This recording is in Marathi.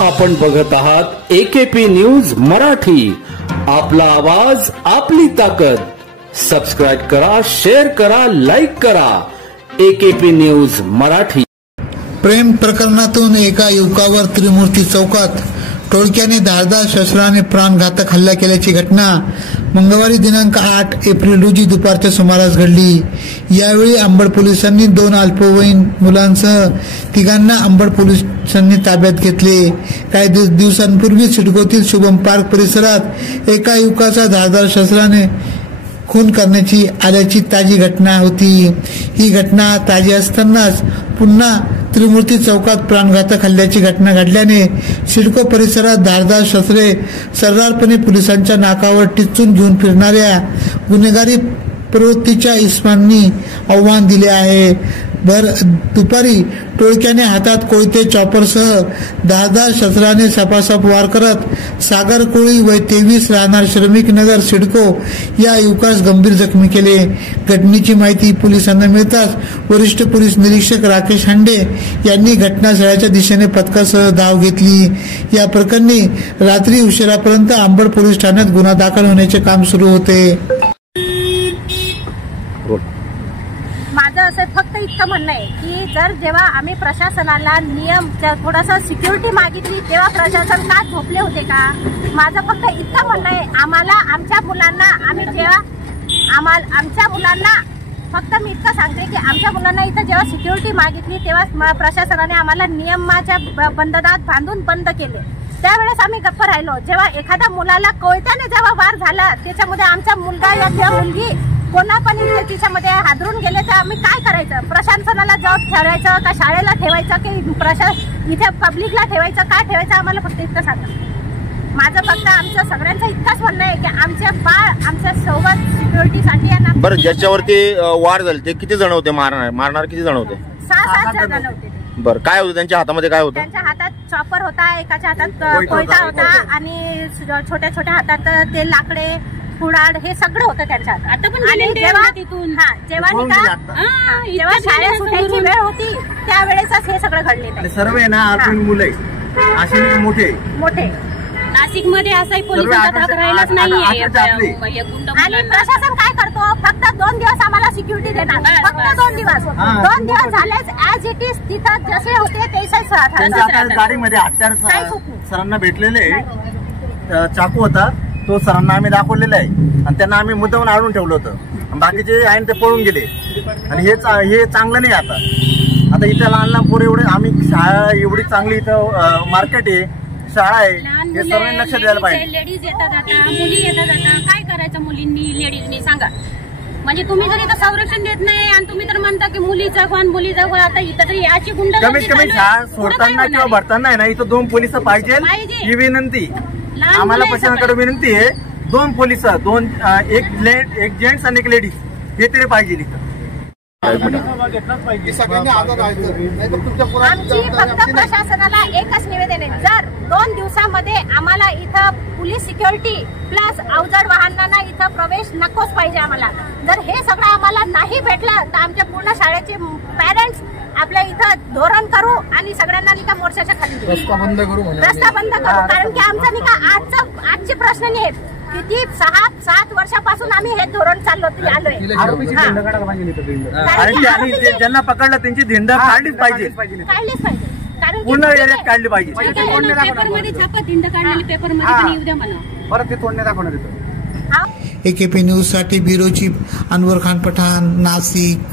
आपण बघत आहात AKP न्यूज मराठी, आपला आवाज आपली ताकद। सबस्क्राइब करा, शेअर करा, लाईक करा। AKP news Marathi. प्रेम प्रकरणातून एका युवकावर त्रिमूर्ती चौकात टोळक्याने धारदार शस्त्राने प्राणघातक हल्ला केल्याची घटना मंगळवारी दिनांक 8 एप्रिल रोजी दुपारच्या सुमारास घडली। यावेळी अंबड पोलिसांनी 2 अल्पवयीन मुलांसह तिघांना अंबड पोलिसांनी ताब्यात घेतले। काही दिवसांपूर्वी सिडकोतील शुभम पार्क परिसरात एका युवकाचा धारदार शस्त्राने खून करण्याची आल्याची ताजी घटना होती। ही घटना ताजी असतानाच पुन्हा त्रिमूर्ती चौकात प्राणघातक हल्ल्याची घटना घडल्याने सिडको परिसरात धारदार शस्त्रे सर्रारपणे पोलिसांच्या नाकावर टिचून घेऊन फिरणाऱ्या गुन्हेगारी प्रवृत्तीच्या इस्मांनी आव्हान दिले आहे। भर दुपारी टोळक्याने हातात कोयते चॉपरसह धारदार शस्त्राने सपासप वार करत सागर कोळी वय 23 राहणार श्रमिक नगर सिडको या युवकास गंभीर जखमी केले। घटनेची माहिती पोलिसांना मिळताच वरिष्ठ पोलीस निरीक्षक राकेश हांडे यांनी घटनास्थळाच्या दिशेने पथकासह धाव घेतली। या प्रकरणी रात्री उशिरापर्यंत अंबड पोलीस ठाण्यात गुन्हा दाखल होण्याचे काम सुरू होते। माझं असं फक्त इतकं म्हणणं आहे की जर जेव्हा आम्ही प्रशासनाला नियम थोडासा सिक्युरिटी मागितली तेव्हा प्रशासन का झोपले होते का? माझं फक्त इतकं म्हणणं आहे, आम्हाला आमच्या मुलांना आमच्या मुलांना फक्त मी इतकं सांगते की आमच्या मुलांना इथं जेव्हा सिक्युरिटी मागितली तेव्हा प्रशासनाने आम्हाला नियमाच्या बंधनात बांधून बंद केले। त्यावेळेस आम्ही गप्प राहिलो। जेव्हा एखाद्या मुलाला कोयत्याने जेव्हा वार झाला त्याच्यामध्ये आमचा मुलगा या किंवा मुलगी कोणा पण तिच्यामध्ये हादरून गेले तर आम्ही काय करायचं? प्रशासनाला जॉब ठेवायचं का शाळेला ठेवायचं की इथे पब्लिकला ठेवायचं? काय ठेवायचं आम्हाला फक्त इतकं सांगा। माझं फक्त आमचं सगळ्यांचं इतकंच म्हणणं आहे की आमच्या बाळ आमच्या सोबत सिक्युरिटीसाठी यांना। बरं, ज्याच्यावरती वार झाले ते किती जण होते? मारणार किती जण होते? 6-7 जण होते। बरं, काय होतं त्यांच्या हातामध्ये? काय होतं त्यांच्या हातात? चॉपर होता, एकाच्या हातात कोयता होता आणि छोट्या छोट्या हातात ते लाकडे कुडाड हे सगळं होतं त्यांच्या हातात। आता पण जेव्हा शाळेत सुटायची वेळ होती त्यावेळेसच हे सगळं घडलेलं सर्व आहे ना। आपण मुले असे मोठे नाशिक मध्ये असाही पोलिसांचा धाक राहिलाच नाहीये। आणि प्रशासन काय करतो? फक्त 2 दिवस आम्हाला सिक्युरिटी देणार, फक्त 2 दिवस। 2 दिवस झालेच ऍज इट इज तिथं जसे होते तसेच राहतात। गाडीमध्ये हत्यार सरांना भेटलेले, चाकू होता तो सरांना आम्ही दाखवलेला आहे आणि त्यांना आम्ही मुद्दामून आणून ठेवलं होतं। बाकीचे आहे ते पळून गेले आणि हे चांगलं नाही। आता इथं लहान लहान पोरं एवढे, आम्ही शाळा एवढी चांगली इथं मार्केट आहे, शाळा आहे, हे सर्वांनी लक्ष द्यायला पाहिजे। लेडीज येतात जाता, मुली येतात जाता, काय करायचं मुलींनी लेडीजनी सांगा? म्हणजे तुम्ही जर इथं संरक्षण देत नाही आणि तुम्ही तर म्हणता की मुलीचा कोण मुलीचा कोण, आता इथं तरी याची गुंड कमीत कमी शाळा सोडताना किंवा भरताना आहे ना इथं 2 पोलिस पाहिजे ही विनंती आम्हाला प्रशासनाकडे विनंती आहे। 2 पोलिस, एक जेंट्स आणि एक लेडीज हे तरी पाहिजे इथं। आमची फक्त प्रशासनाला एकच निवेदन आहे, जर 2 दिवसामध्ये आम्हाला इथं पोलीस सिक्युरिटी प्लस अवजड वाहनांना इथं प्रवेश नकोच पाहिजे आम्हाला। जर हे सगळं आम्हाला नाही भेटलं तर आमच्या पूर्ण शाळेचे पॅरेंट्स आपल्या इथं धोरण करू आणि सगळ्यांना निका मोर्चाच्या खाली रस्ता बंद करू। कारण की आमचा निका आजचे प्रश्न नाही आहेत, किती 6-7 वर्षापासून आम्ही हे धोरण चाललोय आलोय। ज्यांना पकडलं त्यांची धिंड काढलीच पाहिजे, कारण पूर्ण एरियात काढली पाहिजे। पेपरमध्ये छापा, धिंड काढलेली पेपरमध्ये पण येऊ द्या मला, परत ते तोडणे दाखवणार इथं। AKP न्यूज साठी ब्युरो चीफ अनवर खान पठाण, नाशिक।